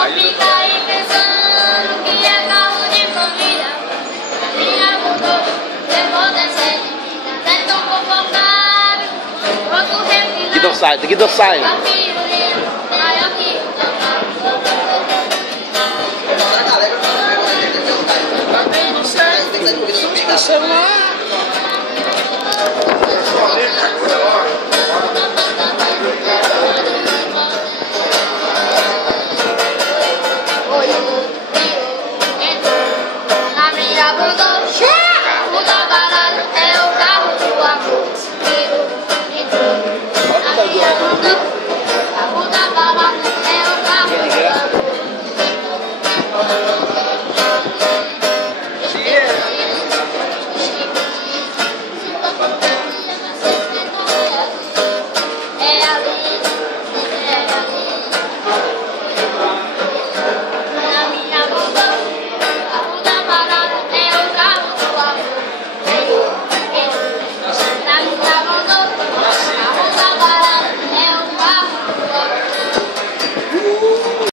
hospital y pensando que ya acabo de comida. Minha mudou, levou da sede, tanto confortável, outro refinado. Aqui do sai. Maior que Não sei, só esqueceu lá.